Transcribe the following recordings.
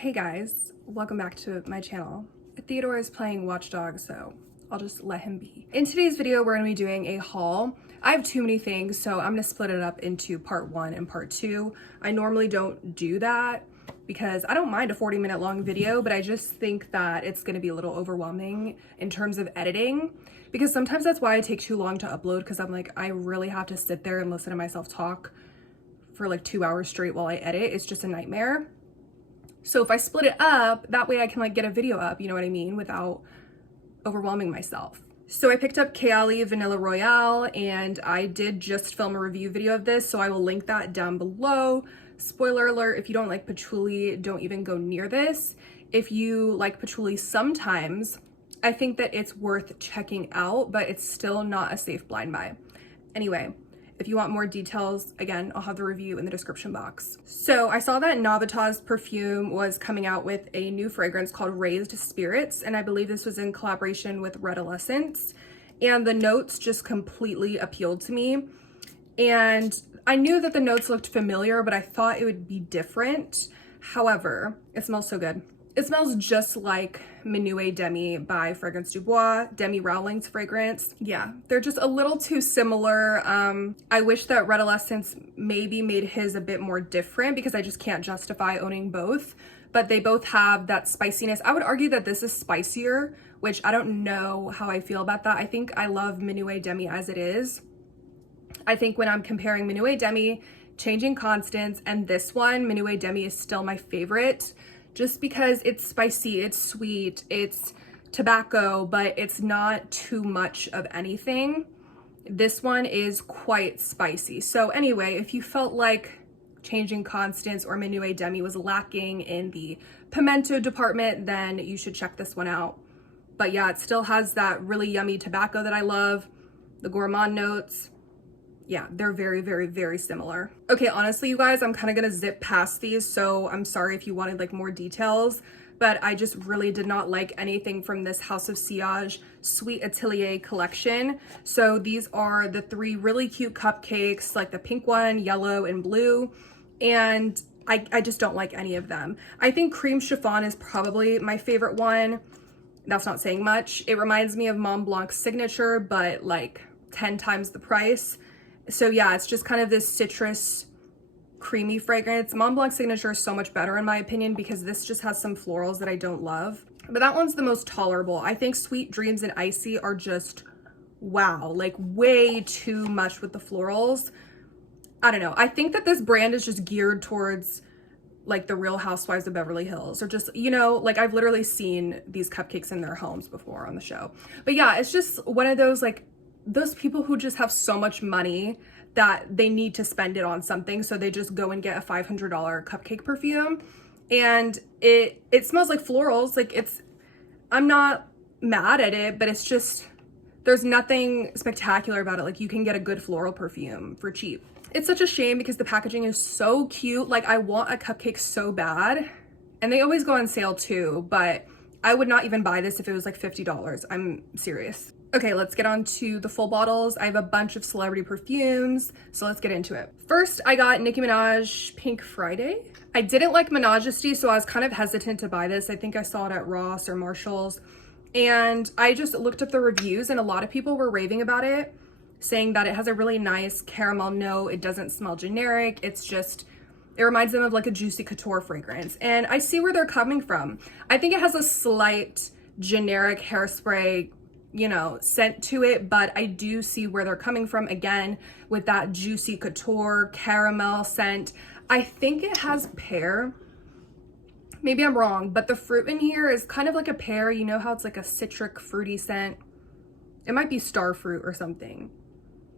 Hey guys, welcome back to my channel. Theodore is playing Watchdog, so I'll just let him be. In today's video, we're gonna be doing a haul. I have too many things, so I'm gonna split it up into part 1 and part 2. I normally don't do that because I don't mind a 40-minute long video, but I just think that it's gonna be a little overwhelming in terms of editing, because sometimes that's why I take too long to upload, because I'm like, I really have to sit there and listen to myself talk for like 2 hours straight while I edit. It's just a nightmare. So if I split it up, that way I can like get a video up, you know what I mean, without overwhelming myself. So I picked up Katy Vanilla Royale, and I did just film a review video of this, so I will link that down below. Spoiler alert, if you don't like patchouli, don't even go near this. If you like patchouli sometimes, I think that it's worth checking out, but it's still not a safe blind buy. Anyway, if you want more details, again, I'll have the review in the description box. So I saw that Navitus perfume was coming out with a new fragrance called Raised Spirits, and I believe this was in collaboration with Redolescence, and the notes just completely appealed to me. And I knew that the notes looked familiar, but I thought it would be different. However, it smells so good. It smells just like Minaj Demi by Fragrance Du Bois, Demi Rowling's fragrance. Yeah, they're just a little too similar. I wish that Redolescence maybe made his a bit more different, because I just can't justify owning both, but they both have that spiciness. I would argue that this is spicier, which I don't know how I feel about that. I think I love Minaj Demi as it is. I think when I'm comparing Minaj Demi, Changing Constants, and this one, Minaj Demi is still my favorite, just because it's spicy, it's sweet, it's tobacco, but it's not too much of anything. This one is quite spicy. So anyway, if you felt like Changing Constants or Minaj Demi was lacking in the pimento department, then you should check this one out. But yeah, it still has that really yummy tobacco that I love, the gourmand notes. Yeah, they're very, very, very similar. Okay, honestly, you guys, I'm kind of gonna zip past these, so I'm sorry if you wanted like more details, but I just really did not like anything from this House of Sillage Sweet Atelier collection. So these are the 3 really cute cupcakes, like the pink one, yellow, and blue, and I just don't like any of them. I think cream chiffon is probably my favorite one. That's not saying much. It reminds me of Mont Blanc's signature, but like 10 times the price. So yeah, it's just kind of this citrus creamy fragrance. Mont Blanc signature is so much better in my opinion, because this just has some florals that I don't love. But that one's the most tolerable. I think Sweet Dreams and Icy are just wow, like way too much with the florals. I don't know. I think that this brand is just geared towards like the Real Housewives of Beverly Hills, or just, you know, like I've literally seen these cupcakes in their homes before on the show. But yeah, it's just one of those like those people who just have so much money that they need to spend it on something, so they just go and get a $500 cupcake perfume, and it smells like florals. Like I'm not mad at it, but it's just, there's nothing spectacular about it. Like you can get a good floral perfume for cheap. It's such a shame because the packaging is so cute. Like I want a cupcake so bad, and they always go on sale too, but I would not even buy this if it was like $50. I'm serious. Okay, let's get on to the full bottles. I have a bunch of celebrity perfumes, so let's get into it. First, I got Nicki Minaj Pink Friday. I didn't like Majesty, so I was kind of hesitant to buy this. I think I saw it at Ross or Marshall's, and I just looked up the reviews, and a lot of people were raving about it, saying that it has a really nice caramel note. It doesn't smell generic. It's just, it reminds them of like a Juicy Couture fragrance, and I see where they're coming from. I think it has a slight generic hairspray, you know, scent to it, but I do see where they're coming from, again, with that Juicy Couture caramel scent. I think it has pear. Maybe I'm wrong, but the fruit in here is kind of like a pear. You know how it's like a citric fruity scent? It might be star fruit or something.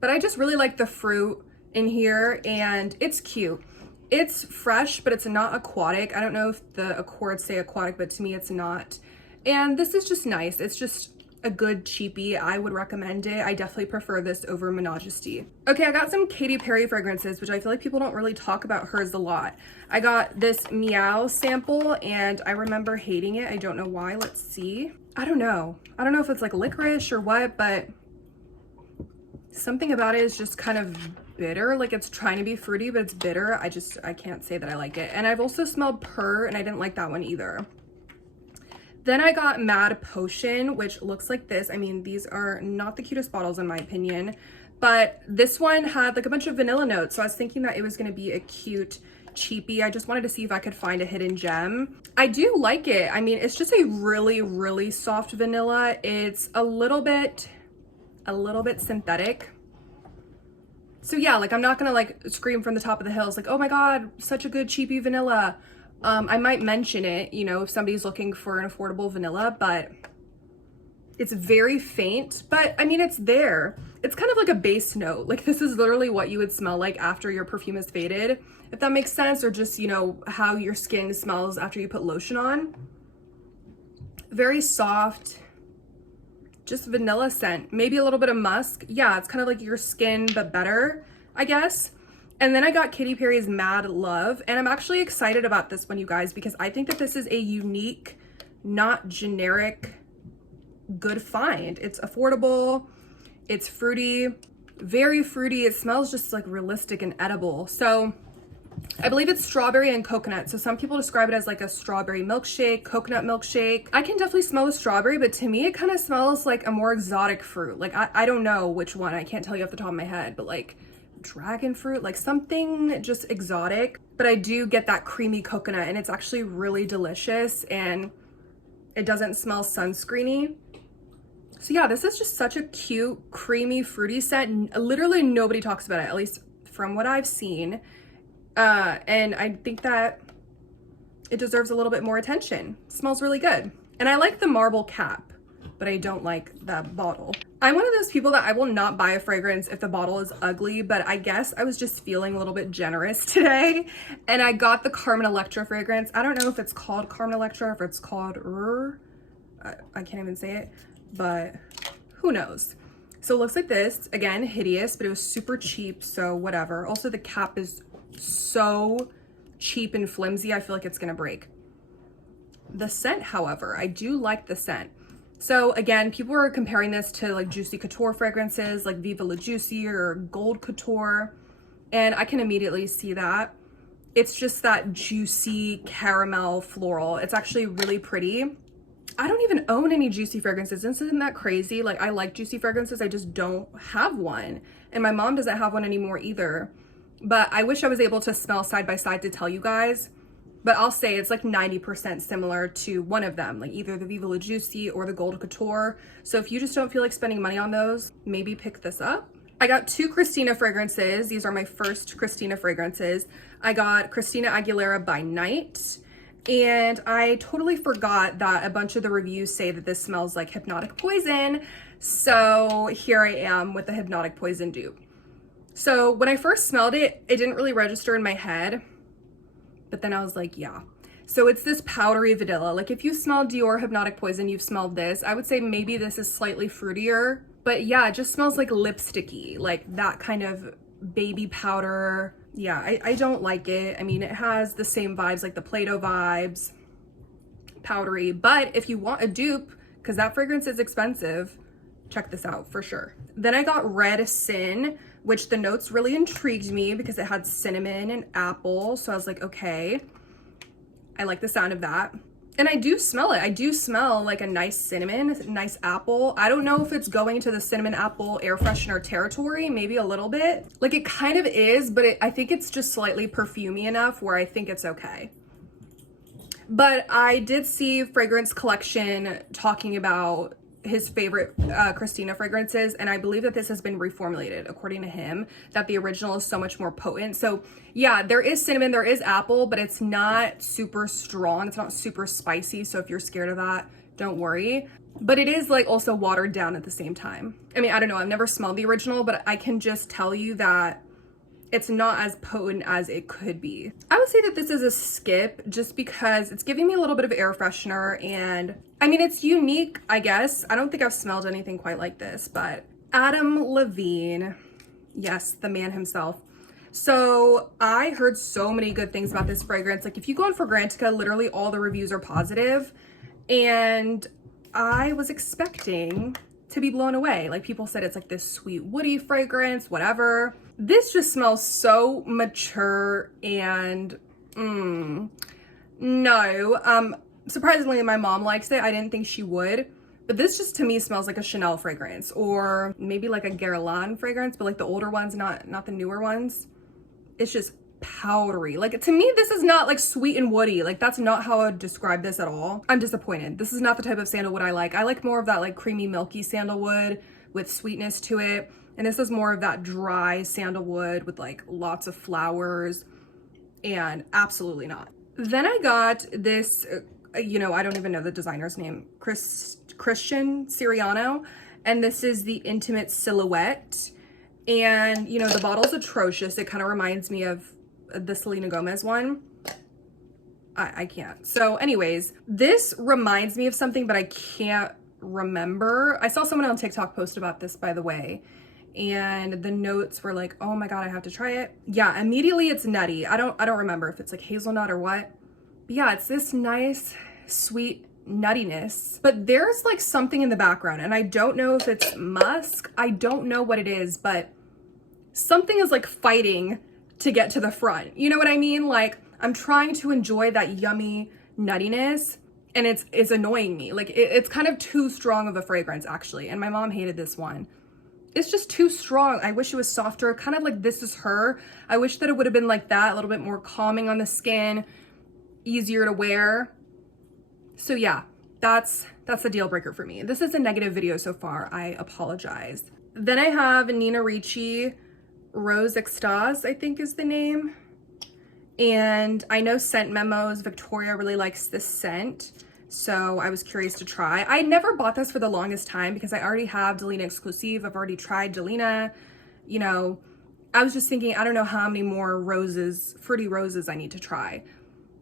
But I just really like the fruit in here, and it's cute. It's fresh, but it's not aquatic. I don't know if the accords say aquatic, but to me it's not. And this is just nice. It's just a good cheapie. I would recommend it. I definitely prefer this over Majesty. Okay, I got some Katy Perry fragrances, which I feel like people don't really talk about hers a lot. I got this Meow sample, and I remember hating it. I don't know why. Let's see. I don't know if it's like licorice or what, but something about it is just kind of bitter. Like it's trying to be fruity, but it's bitter. I can't say that I like it. And I've also smelled Purr, and I didn't like that one either. Then I got Mad Potion, which looks like this. I mean, these are not the cutest bottles in my opinion, but this one had like a bunch of vanilla notes. So I was thinking that it was gonna be a cute cheapie. I just wanted to see if I could find a hidden gem. I do like it. I mean, it's just a really, really soft vanilla. It's a little bit synthetic. So yeah, like I'm not gonna like scream from the top of the hills like, oh my God, such a good cheapie vanilla. I might mention it, you know, if somebody's looking for an affordable vanilla, but it's very faint, but I mean, it's there. It's kind of like a base note. Like this is literally what you would smell like after your perfume is faded, if that makes sense, or just, you know, how your skin smells after you put lotion on. Very soft, just vanilla scent, maybe a little bit of musk. Yeah, it's kind of like your skin, but better, I guess. And then I got Katy Perry's Mad Love, and I'm actually excited about this one, you guys, because I think that this is a unique, not generic, good find. It's affordable, it's fruity, very fruity. It smells just like realistic and edible. So I believe it's strawberry and coconut. So some people describe it as like a strawberry milkshake, coconut milkshake. I can definitely smell the strawberry, but to me, it kind of smells like a more exotic fruit. Like I don't know which one, I can't tell you off the top of my head, but like dragon fruit, like something just exotic. But I do get that creamy coconut, and it's actually really delicious, and it doesn't smell sunscreeny. So yeah, this is just such a cute, creamy, fruity scent. Literally nobody talks about it, at least from what I've seen. And I think that it deserves a little bit more attention. It smells really good. And I like the marble cap, but I don't like that bottle. I'm one of those people that I will not buy a fragrance if the bottle is ugly, but I guess I was just feeling a little bit generous today, and I got the Carmen Electra fragrance. I don't know if it's called Carmen Electra or if it's called rrrr. I can't even say it, but who knows. So it looks like this. Again, hideous, but it was super cheap, so whatever. Also, the cap is so cheap and flimsy, I feel like it's gonna break. The scent, however, I do like the scent. So again, people are comparing this to like Juicy Couture fragrances like Viva La Juicy or Gold Couture, and I can immediately see that. It's just that juicy caramel floral. It's actually really pretty. I don't even own any juicy fragrances. Isn't that crazy? Like I like juicy fragrances, I just don't have one. And my mom doesn't have one anymore either. But I wish I was able to smell side by side to tell you guys. But I'll say it's like 90% similar to one of them, like either the Viva La Juicy or the Gold Couture. So if you just don't feel like spending money on those, maybe pick this up. I got two Christina fragrances. These are my first Christina fragrances. I got Christina Aguilera by Night. And I totally forgot that a bunch of the reviews say that this smells like hypnotic poison. So here I am with the hypnotic poison dupe. So when I first smelled it, it didn't really register in my head. But then I was like, yeah. So it's this powdery vanilla. Like if you smelled Dior Hypnotic Poison, you've smelled this. I would say maybe this is slightly fruitier. But yeah, it just smells like lipsticky, like that kind of baby powder. Yeah, I don't like it. I mean, it has the same vibes, like the Play-Doh vibes, powdery. But if you want a dupe, because that fragrance is expensive, check this out for sure. Then I got Red Sin, which the notes really intrigued me because it had cinnamon and apple. So I was like, okay, I like the sound of that. And I do smell it. I do smell like a nice cinnamon, nice apple. I don't know if it's going to the cinnamon apple air freshener territory, maybe a little bit. Like it kind of is, but I think it's just slightly perfumey enough where I think it's okay. But I did see Fragrance Collection talking about his favorite Christina fragrances, and I believe that this has been reformulated according to him, that the original is so much more potent. So yeah, there is cinnamon, there is apple, but it's not super strong, it's not super spicy. So if you're scared of that, don't worry. But it is like also watered down at the same time. I mean, I don't know, I've never smelled the original, but I can just tell you that it's not as potent as it could be. I would say that this is a skip just because it's giving me a little bit of air freshener, and I mean, it's unique, I guess. I don't think I've smelled anything quite like this, but Adam Levine, yes, the man himself. So I heard so many good things about this fragrance. Like if you go on Fragrantica, literally all the reviews are positive, and I was expecting to be blown away. Like people said it's like this sweet woody fragrance, whatever. This just smells so mature and no. Surprisingly, my mom likes it. I didn't think she would. But this just to me smells like a Chanel fragrance, or maybe like a Guerlain fragrance, but like the older ones, not the newer ones. It's just powdery. Like, to me, this is not like sweet and woody. Like, that's not how I would describe this at all. I'm disappointed. This is not the type of sandalwood I like. I like more of that like creamy, milky sandalwood with sweetness to it. And this is more of that dry sandalwood with like lots of flowers, and absolutely not. Then I got this, you know, I don't even know the designer's name, Christian Siriano. And this is the Intimate Silhouette. And, you know, the bottle's atrocious. It kind of reminds me of the Selena Gomez one. I can't. So anyways, this reminds me of something, but I can't remember. I saw someone on TikTok post about this, by the way. And the notes were like, oh my God, I have to try it. Yeah, immediately it's nutty. I don't remember if it's like hazelnut or what. But yeah, it's this nice, sweet nuttiness. But there's like something in the background, and I don't know if it's musk. I don't know what it is, but something is like fighting to get to the front. You know what I mean? Like, I'm trying to enjoy that yummy nuttiness, and it's annoying me. Like, it's kind of too strong of a fragrance, actually. And my mom hated this one. It's just too strong. I wish it was softer, kind of like This Is Her. I wish that it would have been like that, a little bit more calming on the skin, easier to wear. So yeah, that's a deal breaker for me. This is a negative video so far. I apologize. Then I have Nina Ricci Rose Extase, I think is the name. And I know Scent Memos, Victoria really likes this scent. So I was curious to try. I never bought this for the longest time because I already have Delina Exclusive. I've already tried Delina. You know, I was just thinking, I don't know how many more roses, fruity roses I need to try.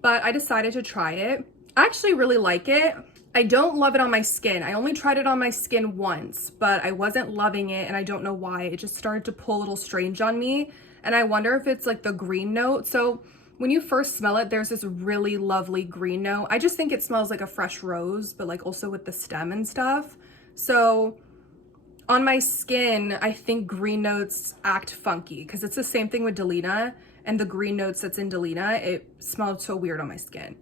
But I decided to try it. I actually really like it. I don't love it on my skin. I only tried it on my skin once, but I wasn't loving it, and I don't know why. It just started to pull a little strange on me. And I wonder if it's like the green note. So when you first smell it, there's this really lovely green note. I just think it smells like a fresh rose, but like also with the stem and stuff. So on my skin, I think green notes act funky because it's the same thing with Delina, and the green notes that's in Delina, it smelled so weird on my skin.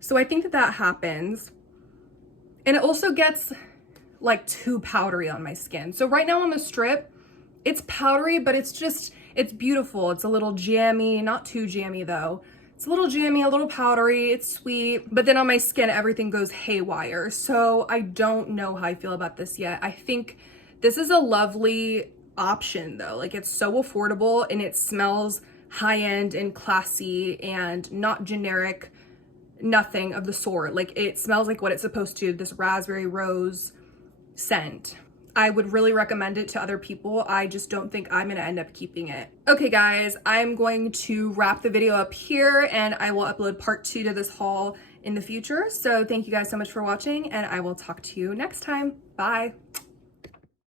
So I think that happens. And it also gets like too powdery on my skin. So right now on the strip, it's powdery, but it's beautiful. It's a little jammy, not too jammy though. It's a little jammy, a little powdery, it's sweet. But then on my skin, everything goes haywire. So I don't know how I feel about this yet. I think this is a lovely option though. Like, it's so affordable and it smells high-end and classy and not generic, nothing of the sort. Like, it smells like what it's supposed to, this raspberry rose scent. I would really recommend it to other people. I just don't think I'm gonna end up keeping it. Okay guys, I'm going to wrap the video up here, and I will upload part 2 to this haul in the future. So thank you guys so much for watching, and I will talk to you next time. Bye.